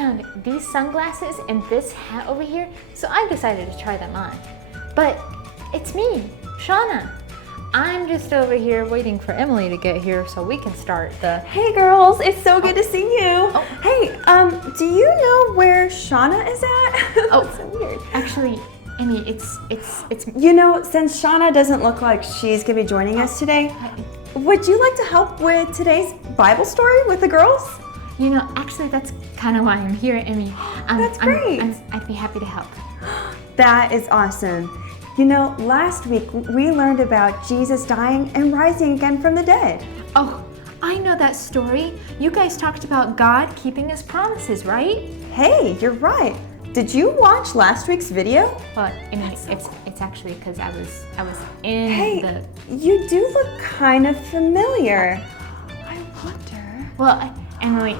found these sunglasses and this hat over here, so I decided to try them on. But it's me, Shauna. I'm just over here waiting for Emily to get here so we can start the... Hey girls, it's so good to see you. Oh. Hey, do you know where Shauna is at? Oh, That's so weird. Actually, Emmy, it's... You know, since Shauna doesn't look like she's gonna be joining us today, would you like to help with today's Bible story with the girls? You know, actually, that's kind of why I'm here, Emmy. That's great. I'd be happy to help. That is awesome. You know, last week we learned about Jesus dying and rising again from the dead. Oh, I know that story. You guys talked about God keeping his promises, right? Hey, you're right. Did you watch last week's video? Well, I mean, it's actually because I was in Hey, you do look kind of familiar. I wonder. Well, Emily,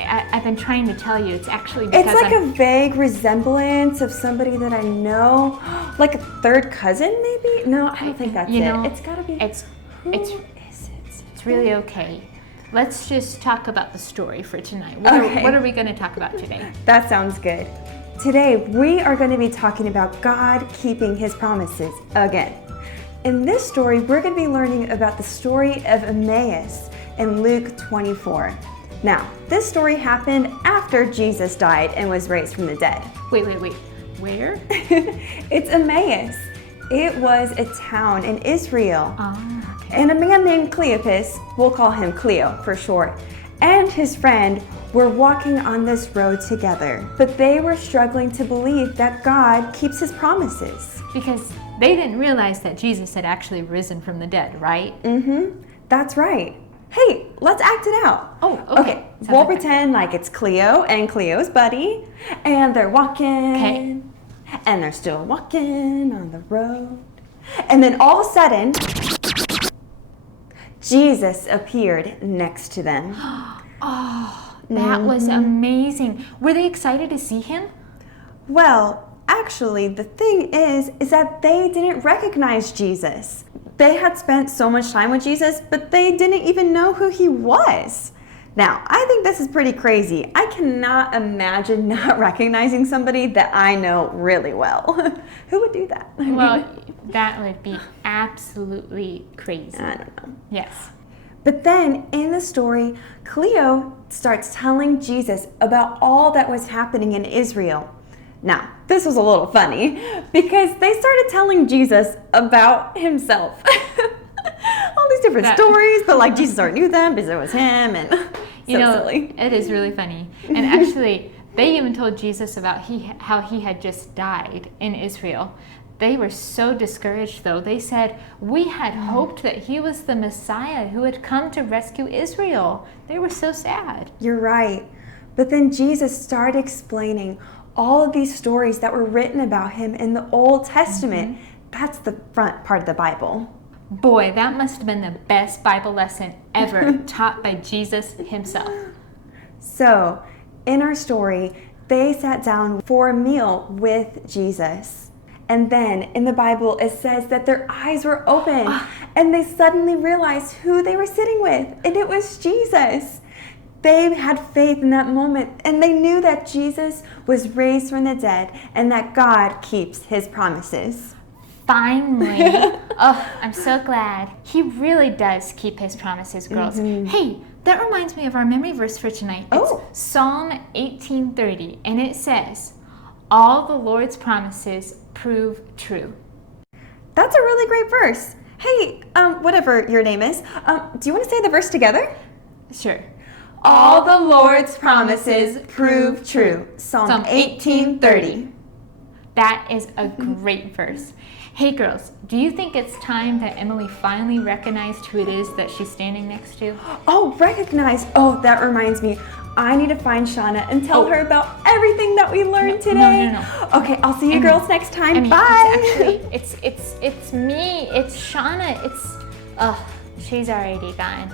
I've been trying to tell you. It's actually because it's like a vague resemblance of somebody that I know, like a third cousin, maybe. No, I don't think that's it. It's gotta be. It's really okay. Let's just talk about the story for tonight. What are we going to talk about today? That sounds good. Today we are going to be talking about God keeping his promises again. In this story, we're going to be learning about the story of Emmaus in Luke 24. Now, this story happened after Jesus died and was raised from the dead. Wait. Where? It's Emmaus. It was a town in Israel. Oh, okay. And a man named Cleopas, we'll call him Cleo for short, and his friend were walking on this road together. But they were struggling to believe that God keeps his promises. Because they didn't realize that Jesus had actually risen from the dead, right? Mm-hmm. That's right. Hey, let's act it out. Oh, okay. We'll pretend like it's Cleo and Cleo's buddy, and they're walking. Okay. And they're still walking on the road. And then all of a sudden, Jesus appeared next to them. Oh, that was amazing. Were they excited to see him? Well, actually, the thing is that they didn't recognize Jesus. They had spent so much time with Jesus, but they didn't even know who he was. Now, I think this is pretty crazy. I cannot imagine not recognizing somebody that I know really well. Who would do that? Well, that would be absolutely crazy. I don't know. Yes. But then in the story, Cleo starts telling Jesus about all that was happening in Israel. Now, this was a little funny because they started telling Jesus about himself. All these different stories, but like Jesus already knew them because it was him, and silly. It is really funny. And actually, they even told Jesus about how he had just died in Israel. They were so discouraged, though. They said, we had hoped that he was the Messiah who had come to rescue Israel. They were so sad. You're right. But then Jesus started explaining all of these stories that were written about him in the Old Testament. That's the front part of the Bible. Boy, that must have been the best Bible lesson ever taught by Jesus himself. So, in our story, they sat down for a meal with Jesus. And then in the Bible, it says that their eyes were open and they suddenly realized who they were sitting with, and it was Jesus. They had faith in that moment, and they knew that Jesus was raised from the dead and that God keeps his promises. Finally. Oh, I'm so glad. He really does keep his promises, girls. Hey, that reminds me of our memory verse for tonight. It's Psalm 18:30, and it says, all the Lord's promises prove true. That's a really great verse. Hey, whatever your name is, do you want to say the verse together? Sure. All the Lord's promises prove true. Psalm 18:30. That is a great verse. Hey girls, do you think it's time that Emily finally recognized who it is that she's standing next to? Oh, recognize. Oh, that reminds me. I need to find Shauna and tell her about everything that we learned today. No. Okay, I'll see you girls next time. Emmy, bye. It's me. It's Shauna. She's already gone.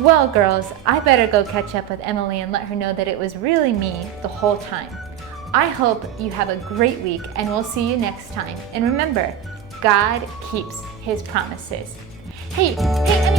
Well, girls, I better go catch up with Emily and let her know that it was really me the whole time. I hope you have a great week, and we'll see you next time. And remember, God keeps his promises. Hey, Emmy,